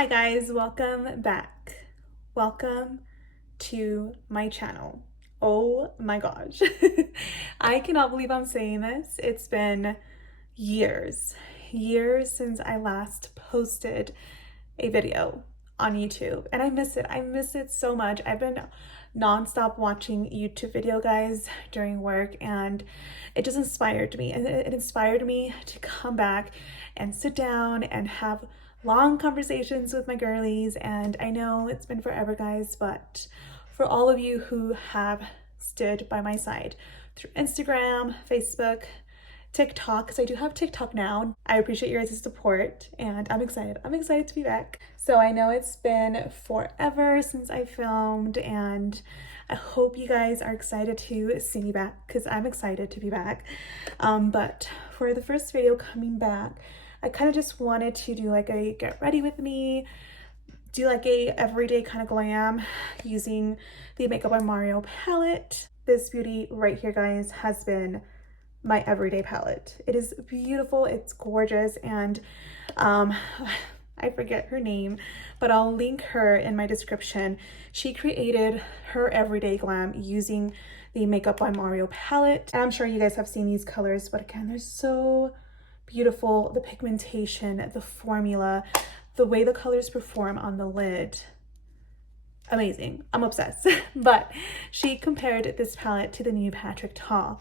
Hi guys, welcome back. Welcome to my channel. Oh my gosh. I cannot believe I'm saying this. It's been years since I last posted a video on YouTube and I miss it. I miss it so much. I've been nonstop watching YouTube video guys during work and it just inspired me. And it inspired me to come back and sit down and have long conversations with my girlies. And I know it's been forever guys, but for all of you who have stood by my side through Instagram, Facebook, TikTok, because I do have TikTok now. I appreciate your guys' support and I'm excited. I'm excited to be back. So I know it's been forever since I filmed and I hope you guys are excited to see me back because I'm excited to be back. But for the first video coming back, I kind of just wanted to do like a get ready with me, do like a everyday kind of glam using the Makeup by Mario palette. This beauty right here guys has been my everyday palette. It is beautiful, it's gorgeous, and I forget her name, but I'll link her in my description. She created her everyday glam using the Makeup by Mario palette. And I'm sure you guys have seen these colors, but again, they're so beautiful. The pigmentation, the formula, the way the colors perform on the lid. Amazing. I'm obsessed. But she compared this palette to the new Patrick Ta.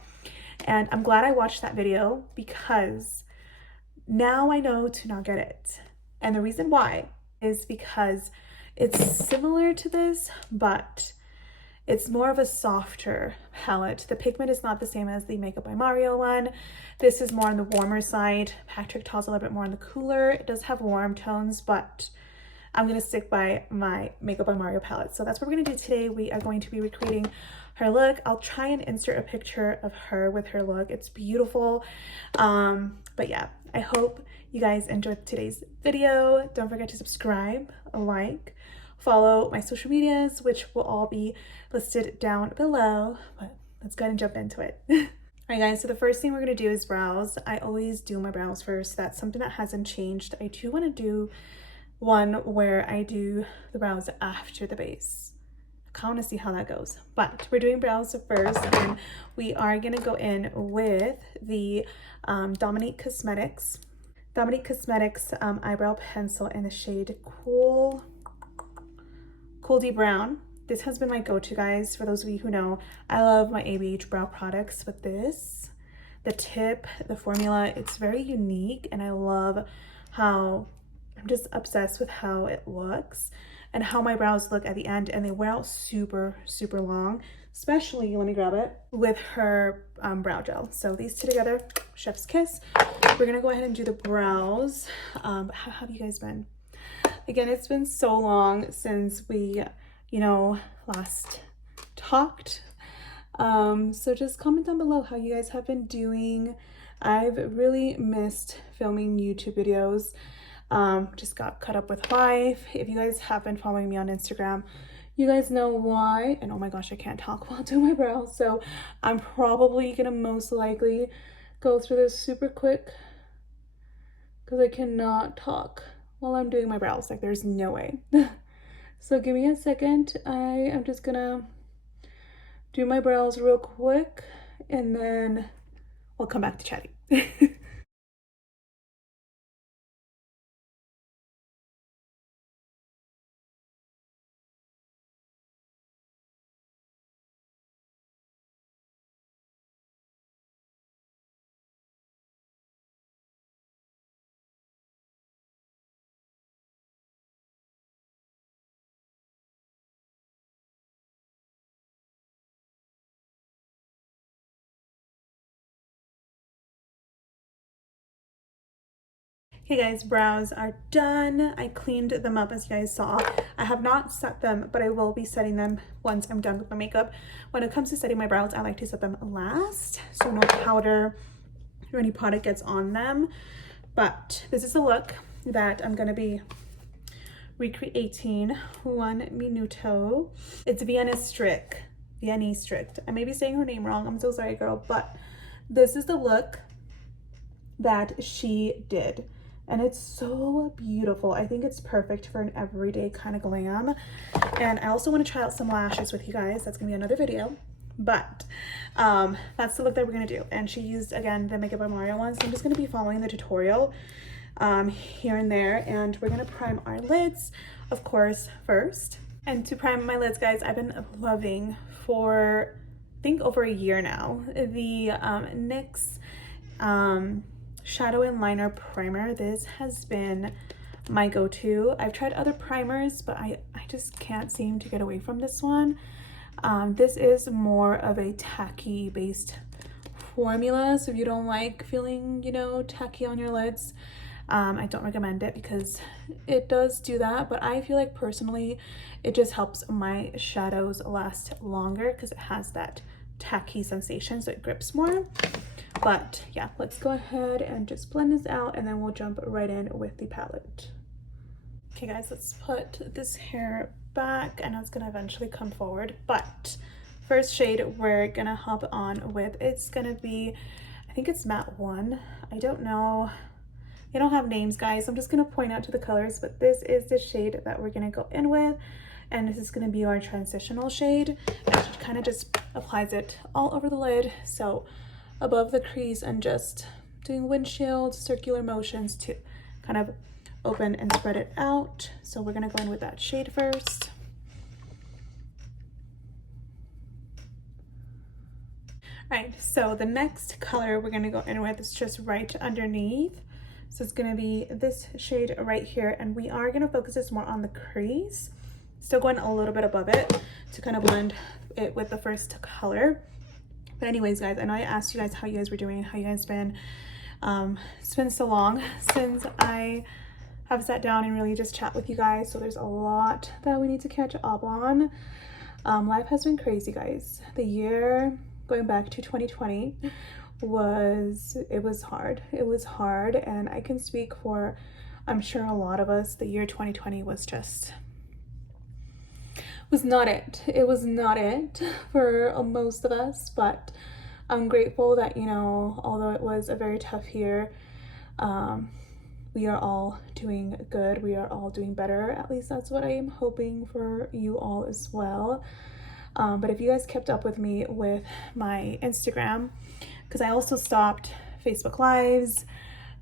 And I'm glad I watched that video because now I know to not get it. And the reason why is because it's similar to this, but it's more of a softer palette. The pigment is not the same as the Makeup by Mario one. This is more on the warmer side. Patrick Ta's a little bit more on the cooler. It does have warm tones, but I'm gonna stick by my Makeup by Mario palette. So that's what we're gonna do today. We are going to be recreating her look. I'll try and insert a picture of her with her look. It's beautiful. But yeah, I hope you guys enjoyed today's video. Don't forget to subscribe, like, follow my social medias, which will all be listed down below. But let's go ahead and jump into it. All right guys, so the first thing we're gonna do is brows. I always do my brows first. That's something that hasn't changed. I do wanna do one where I do the brows after the base. I kind of want to see how that goes, but we're doing brows first and we are going to go in with the Dominique Cosmetics eyebrow pencil in the shade Cool Deep Brown. This has been my go-to guys. For those of you who know, I love my ABH brow products, but this, the tip, the formula, it's very unique and I love how I'm just obsessed with how it looks and how my brows look at the end, and they wear out super long, especially, let me grab it, with her brow gel. So these two together, chef's kiss. We're gonna go ahead and do the brows. How have you guys been? Again, it's been so long since we, last talked. So just comment down below how you guys have been doing. I've really missed filming YouTube videos. Just got caught up with life. If you guys have been following me on Instagram, you guys know why. And oh my gosh, I can't talk while doing my brows, so I'm probably gonna most likely go through this super quick because I cannot talk while I'm doing my brows. Like, there's no way. So give me a second. I am just gonna do my brows real quick and then we'll come back to chatting. Hey guys, brows are done. I cleaned them up as you guys saw. I have not set them, but I will be setting them once I'm done with my makeup. When it comes to setting my brows, I like to set them last, so no powder or any product gets on them. But this is the look that I'm gonna be recreating. One minuto. It's Vianney Strict. I may be saying her name wrong. I'm so sorry, girl, but this is the look that she did. and it's so beautiful. I think it's perfect for an everyday kind of glam. And I also want to try out some lashes with you guys. That's gonna be another video, but that's the look that we're gonna do. And she used, again, the Makeup by Mario one, so I'm just gonna be following the tutorial here and there. And we're gonna prime our lids, of course, first. And to prime my lids, guys, I've been loving for I think over a year now the NYX shadow and liner primer. This has been my go-to. I've tried other primers, but I just can't seem to get away from this one. This is more of a tacky based formula, so if you don't like feeling, you know, tacky on your lids, I don't recommend it because it does do that, but I feel like personally it just helps my shadows last longer because it has that tacky sensation, so it grips more. But yeah, let's go ahead and just blend this out, and then we'll jump right in with the palette. Okay guys, let's put this hair back. I know it's gonna eventually come forward, but first shade we're gonna hop on with, it's gonna be, I think it's matte 1. I don't know, they don't have names, guys. I'm just gonna point out to the colors, but this is the shade that we're gonna go in with, and this is gonna be our transitional shade. And it kind of just applies it all over the lid, so above the crease, and just doing windshield circular motions to kind of open and spread it out. So we're gonna go in with that shade first. All right, so the next color we're gonna go in with is just right underneath. So it's gonna be this shade right here, and we are gonna focus this more on the crease. Still going a little bit above it to kind of blend it with the first color. But anyways, guys, I know I asked you guys how you guys were doing, how you guys been. It's been so long since I have sat down and really just chat with you guys, so there's a lot that we need to catch up on. Life has been crazy, guys. The year going back to 2020 was hard. It was hard, and I can speak for, I'm sure, a lot of us. The year 2020 was just, was not it. It was not it for most of us, but I'm grateful that, you know, although it was a very tough year, we are all doing good. We are all doing better. At least that's what I am hoping for you all as well. But if you guys kept up with me with my Instagram, because I also stopped Facebook Lives,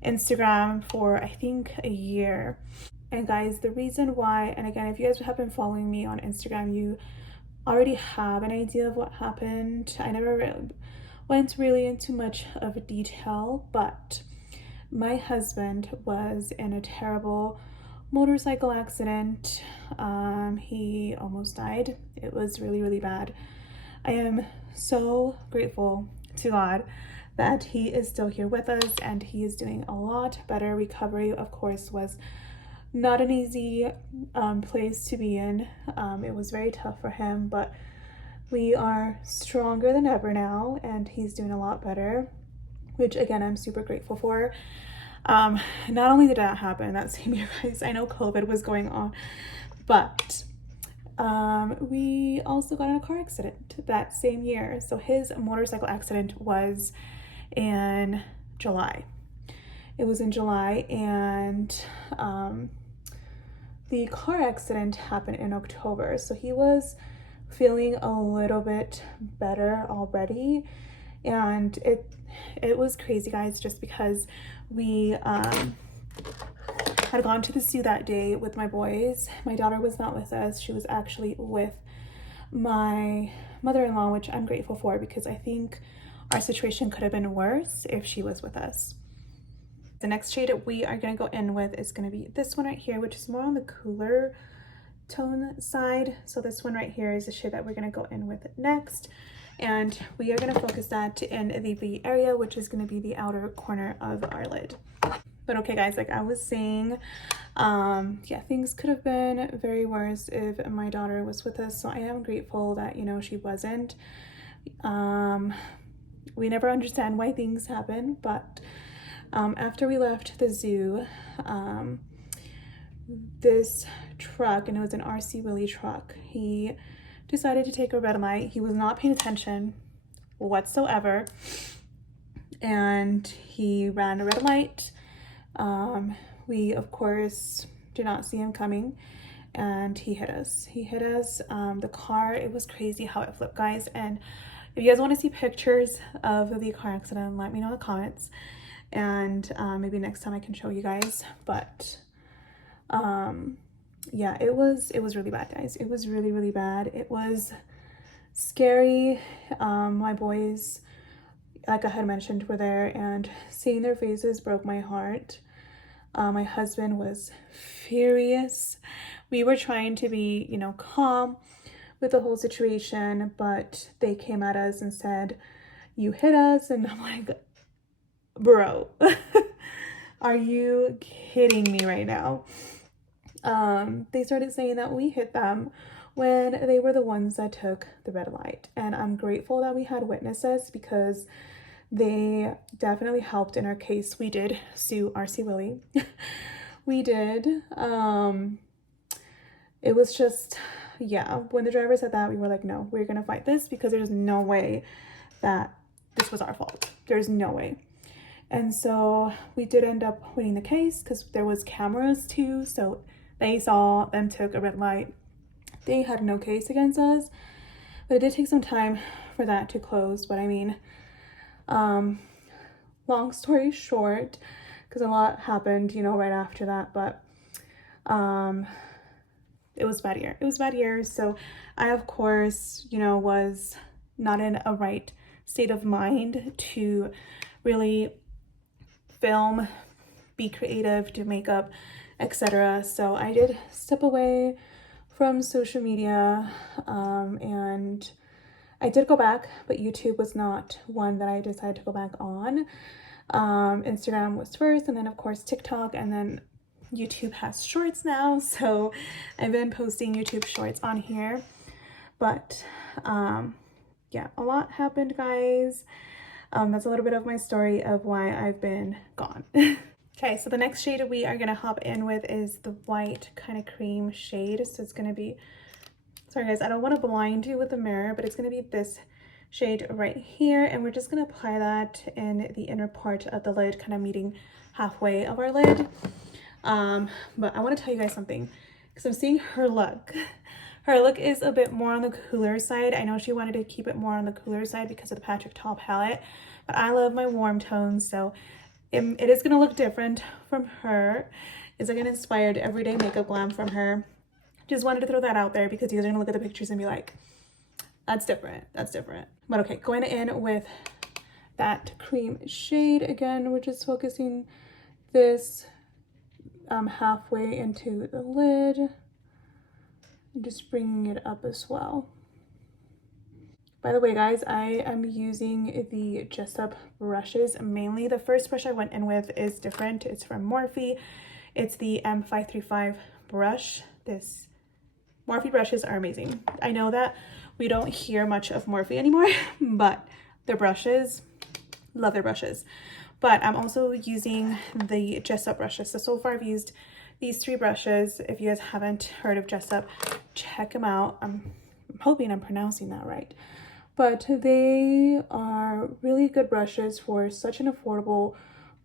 Instagram for I think a year. And guys, the reason why, and again, if you guys have been following me on Instagram, you already have an idea of what happened. I never went really into much of detail, but my husband was in a terrible motorcycle accident. He almost died. It was really, really bad. I am so grateful to God that he is still here with us, and he is doing a lot better. Recovery, of course, was not an easy place to be in. It was very tough for him, but we are stronger than ever now, and he's doing a lot better, which again, I'm super grateful for. Not only did that happen that same year, guys, I know COVID was going on, but we also got in a car accident that same year. So his motorcycle accident was in July. It was in July, and the car accident happened in October. So he was feeling a little bit better already, and it was crazy, guys, just because we had gone to the zoo that day with my boys. My daughter was not with us. She was actually with my mother-in-law, which I'm grateful for, because I think our situation could have been worse if she was with us. The next shade we are going to go in with is going to be this one right here, which is more on the cooler tone side. So this one right here is the shade that we're going to go in with next, and we are going to focus that in the V area, which is going to be the outer corner of our lid. But okay, guys, like I was saying, yeah, things could have been very worse if my daughter was with us, so I am grateful that, you know, she wasn't. We never understand why things happen, but after we left the zoo, this truck, and it was an RC Willie truck, he decided to take a red light. He was not paying attention whatsoever, and he ran a red light. We, of course, did not see him coming, and he hit us. He hit us. The car, it was crazy how it flipped, guys. And if you guys want to see pictures of the car accident, let me know in the comments. And maybe next time I can show you guys. But yeah, it was really bad, guys. It was really, really bad. It was scary. My boys, like I had mentioned, were there, and seeing their faces broke my heart. My husband was furious. We were trying to be, you know, calm with the whole situation, but they came at us and said, "You hit us," and I'm like, bro, are you kidding me right now? They started saying that we hit them when they were the ones that took the red light. And I'm grateful that we had witnesses because they definitely helped in our case. We did sue RC Willie. We did. It was just, yeah, when the driver said that, we were like, no, we're gonna fight this because there's no way that this was our fault. There's no way. And so we did end up winning the case because there was cameras too, so they saw them took a red light. They had no case against us, but it did take some time for that to close. But I mean, long story short, because a lot happened, you know, right after that, but it was a bad year. It was a bad year. So I, of course, you know, was not in a right state of mind to really film, be creative, do makeup, etc. So I did step away from social media, and I did go back, but YouTube was not one that I decided to go back on. Instagram was first, and then of course TikTok, and then YouTube has shorts now, so I've been posting YouTube shorts on here. But yeah, a lot happened, guys. That's a little bit of my story of why I've been gone. Okay, so the next shade we are gonna hop in with is the white kind of cream shade. So it's gonna be, sorry guys, I don't want to blind you with the mirror, but it's gonna be this shade right here, and we're just gonna apply that in the inner part of the lid, kind of meeting halfway of our lid. But I want to tell you guys something, because I'm seeing her look. Her look is a bit more on the cooler side. I know she wanted to keep it more on the cooler side because of the Patrick Tall palette, but I love my warm tones, so it is going to look different from her. It's like an inspired everyday makeup glam from her. Just wanted to throw that out there because you guys are going to look at the pictures and be like, that's different, that's different. But okay, going in with that cream shade again, we're just focusing this halfway into the lid and just bringing it up as well. By the way, guys, I am using the Jessup brushes mainly. The first brush I went in with is different. It's from Morphe. It's the M535 brush. This Morphe brushes are amazing. I know that we don't hear much of Morphe anymore, but their brushes, love their brushes. But I'm also using the Jessup brushes. So far I've used these 3 brushes. If you guys haven't heard of Jessup, check them out. I'm hoping I'm pronouncing that right. But they are really good brushes for such an affordable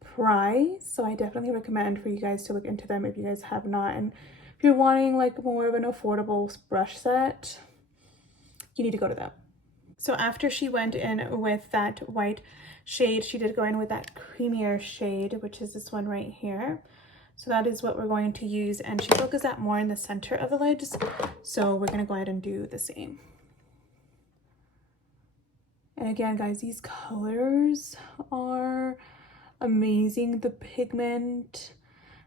price. So I definitely recommend for you guys to look into them if you guys have not. And if you're wanting like more of an affordable brush set, you need to go to them. So after she went in with that white shade, she did go in with that creamier shade, which is this one right here. So that is what we're going to use, and she focused that more in the center of the lids. So we're gonna go ahead and do the same. And again, guys, these colors are amazing. The pigment,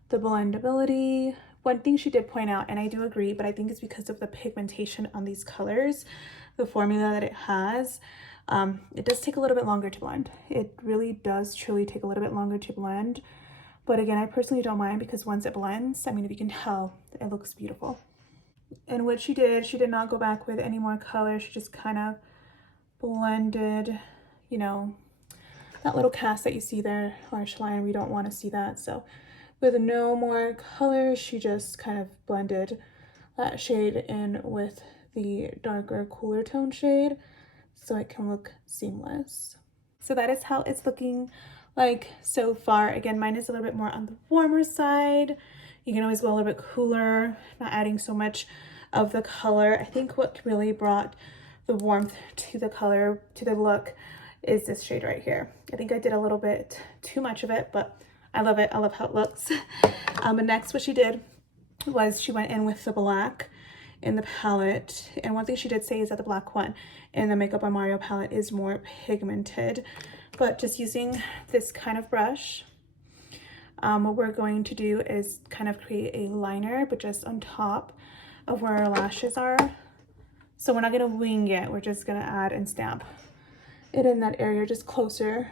the blendability. One thing she did point out, and I do agree, but I think it's because of the pigmentation on these colors, the formula that it has, it does take a little bit longer to blend. It really does truly take a little bit longer to blend. But again, I personally don't mind because once it blends, I mean, if you can tell, it looks beautiful. And what she did not go back with any more color. She just kind of blended, you know, that little cast that you see there, harsh line. We don't want to see that. So with no more color, she just kind of blended that shade in with the darker, cooler tone shade so it can look seamless. So that is how it's looking like so far. Again, mine is a little bit more on the warmer side. You can always go a little bit cooler, not adding so much of the color. I think what really brought the warmth to the color, to the look, is this shade right here. I think I did a little bit too much of it, but I love it. I love how it looks. And next what she did was she went in with the black in the palette. And one thing she did say is that the black one in the Makeup by Mario palette is more pigmented. But just using this kind of brush, what we're going to do is kind of create a liner, but just on top of where our lashes are. So we're not gonna wing it, we're just gonna add and stamp it in that area, just closer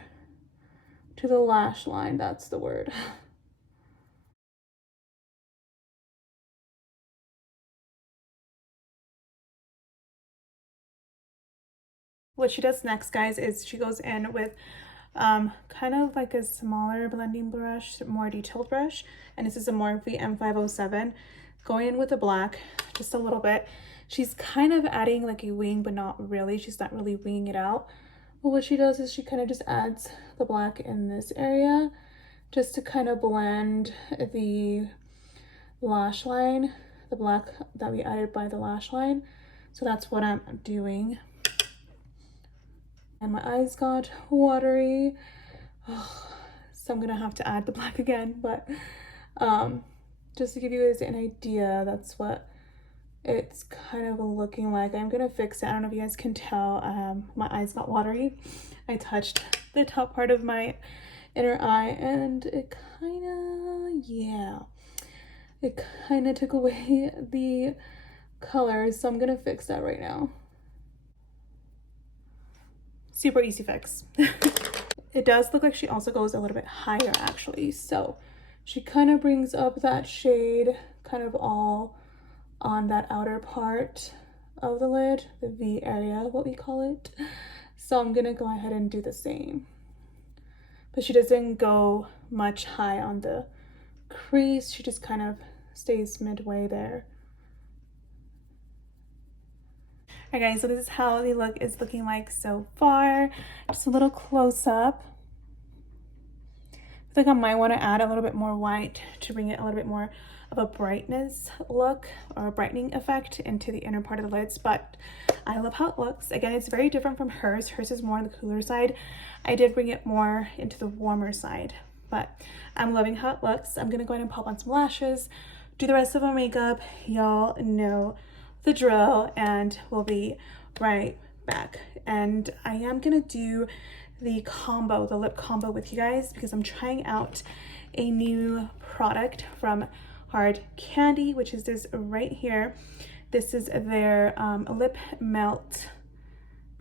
to the lash line, that's the word. What she does next, guys, is she goes in with kind of like a smaller blending brush, more detailed brush, and this is a Morphe M507, going in with the black just a little bit. She's kind of adding like a wing, but not really. She's not really winging it out. But what she does is she kind of just adds the black in this area just to kind of blend the lash line, the black that we added by the lash line. So that's what I'm doing. And my eyes got watery. Oh, so I'm gonna have to add the black again, but just to give you guys an idea, that's what it's kind of looking like. I'm gonna fix it. I don't know if you guys can tell, my eyes got watery. I touched the top part of my inner eye and it kind of, yeah, it kind of took away the colors, so I'm gonna fix that right now. Super easy fix. It does look like she also goes a little bit higher actually, so she kind of brings up that shade kind of all on that outer part of the lid, the V area, what we call it. So I'm gonna go ahead and do the same, but she doesn't go much high on the crease, she just kind of stays midway there. Alright guys, so this is how the look is looking like so far. Just a little close up. I feel like I might want to add a little bit more white to bring it a little bit more of a brightness look or a brightening effect into the inner part of the lids, but I love how it looks. Again, it's very different from hers. Hers is more on the cooler side. I did bring it more into the warmer side, but I'm loving how it looks. I'm gonna go ahead and pop on some lashes, do the rest of my makeup. Y'all know the drill, and we'll be right back. And I am gonna do the combo, the lip combo with you guys, because I'm trying out a new product from Hard Candy, which is this right here. This is their lip melt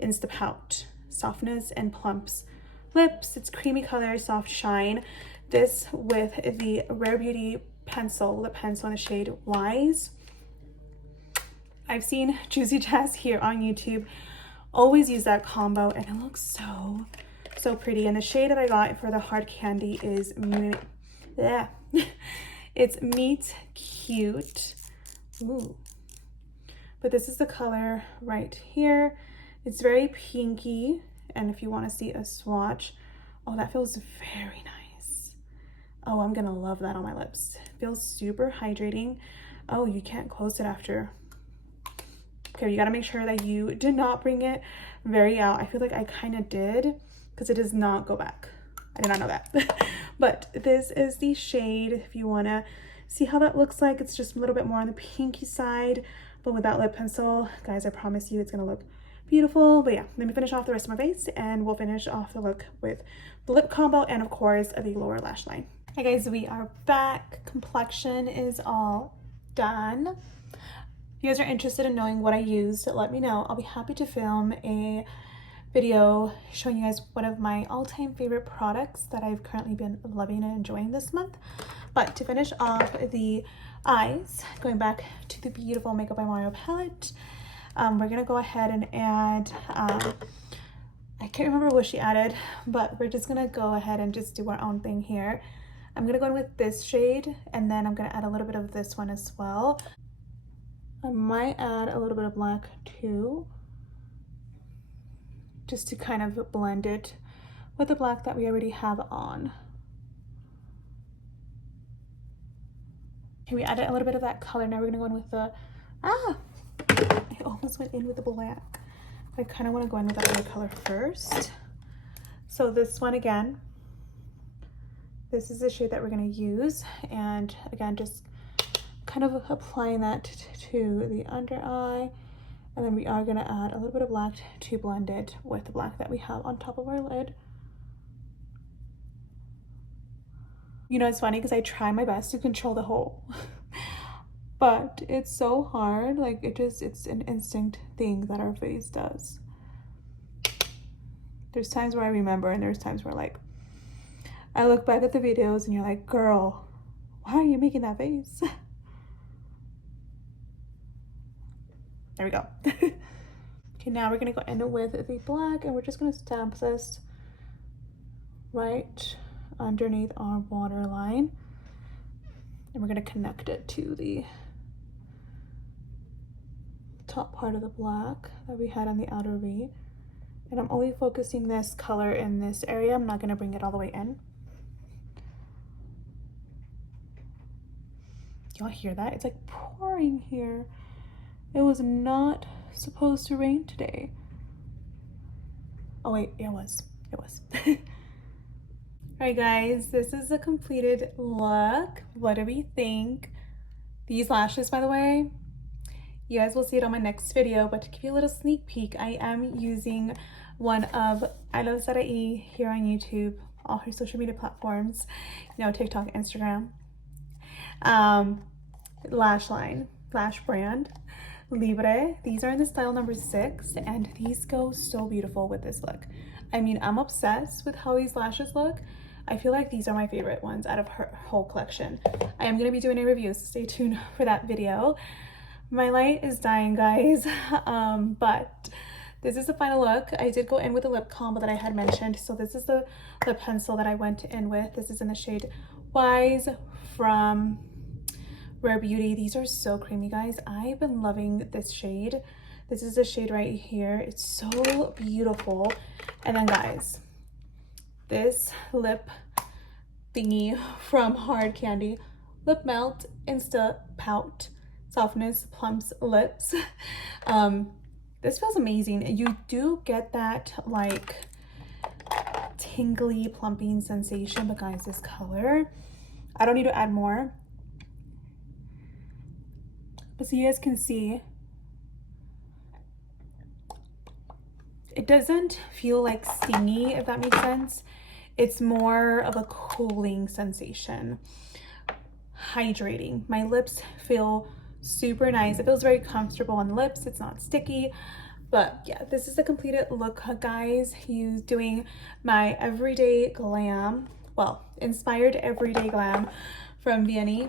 insta pout, softness and plumps lips. It's creamy color, soft shine. This with the Rare Beauty pencil, lip pencil in the shade Wise. I've seen Juicy Jazz here on YouTube always use that combo, and it looks so pretty. And the shade that I got for the Hard Candy is it's Meet Cute. Ooh. But this is the color right here. It's very pinky, and if you want to see a swatch, oh, that feels very nice. Oh, I'm gonna love that on my lips. It feels super hydrating. Oh, you can't close it after. Okay, you gotta make sure that you did not bring it very out. I feel like I kind of did, because it does not go back. I did not know that. But this is the shade, if you wanna see how that looks like. It's just a little bit more on the pinky side, but with that lip pencil, guys, I promise you it's gonna look beautiful. But yeah, let me finish off the rest of my face, and we'll finish off the look with the lip combo and of course the lower lash line. Hey guys, we are back. Complexion is all done. If you guys are interested in knowing what I used, let me know. I'll be happy to film a video showing you guys one of my all-time favorite products that I've currently been loving and enjoying this month. But to finish off the eyes, going back to the beautiful Makeup by Mario palette, we're gonna go ahead and add, I can't remember what she added, but we're just gonna go ahead and just do our own thing here. I'm gonna go in with this shade, and then I'm gonna add a little bit of this one as well. I might add a little bit of black too, just to kind of blend it with the black that we already have on. Okay, we added a little bit of that color. Now we're gonna go in with the, I almost went in with the black. I kind of want to go in with that other color first. So this one again, this is the shade that we're gonna use. And again, just kind of applying that to the under eye. And then we are gonna add a little bit of black to blend it with the black that we have on top of our lid. You know, it's funny because I try my best to control the hole, but it's so hard. Like it's an instinct thing that our face does. There's times where I remember and there's times where like, I look back at the videos and you're like, girl, why are you making that face? There we go. Okay, now we're gonna go in with the black and we're just gonna stamp this right underneath our waterline. And we're gonna connect it to the top part of the black that we had on the outer V. And I'm only focusing this color in this area. I'm not gonna bring it all the way in. Y'all hear that? It's like pouring here. It was not supposed to rain today. Oh wait, it was. All right guys, this is a completed look. What do we think? These lashes, by the way, you guys will see it on my next video, but to give you a little sneak peek, I am using one of I Love Sarai here on YouTube, all her social media platforms, you know, TikTok, Instagram, lash brand, Libre. These are in the style number 6, and these go so beautiful with this look. I mean, I'm obsessed with how these lashes look. I feel like these are my favorite ones out of her whole collection. I am going to be doing a review, so stay tuned for that video. My light is dying, guys, but this is the final look. I did go in with a lip combo that I had mentioned. So this is the pencil that I went in with. This is in the shade Wise from Rare Beauty. These are so creamy, guys. I've been loving this shade. This is the shade right here. It's so beautiful. And then, guys, this lip thingy from Hard Candy, Lip Melt Insta Pout Softness Plumps Lips. This feels amazing. You do get that like tingly plumping sensation, but guys, this color, I don't need to add more, but so you guys can see, it doesn't feel like stingy, if that makes sense. It's more of a cooling sensation, hydrating. My lips feel super nice. It feels very comfortable on the lips. It's not sticky. But yeah, this is the completed look, guys. He's doing my everyday glam, well, inspired everyday glam from Vianney.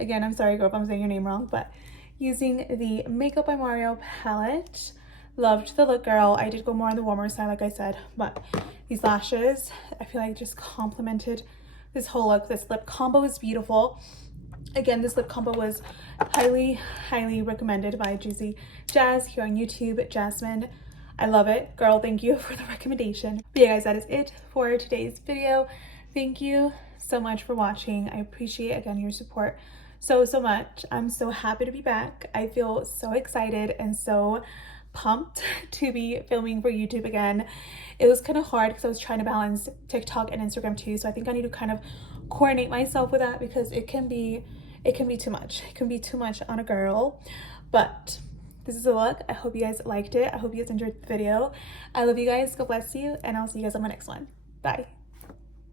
Again, I'm sorry girl if I'm saying your name wrong, but using the Makeup by Mario palette. Loved the look, girl. I did go more on the warmer side, like I said, but these lashes, I feel like just complemented this whole look. This lip combo is beautiful. Again, this lip combo was highly recommended by Juicy Jazz here on YouTube. Jasmine, I love it. Girl, thank you for the recommendation. But yeah, guys, that is it for today's video. Thank you so much for watching. I appreciate, again, your support so much. I'm so happy to be back. I feel so excited and so pumped to be filming for YouTube again. It was kind of hard because I was trying to balance TikTok and Instagram too, so I think I need to kind of coordinate myself with that because it can be too much. It can be too much on a girl. But this is a look. I hope you guys liked it. I hope you guys enjoyed the video. I love you guys. God bless you, and I'll see you guys on my next one. Bye.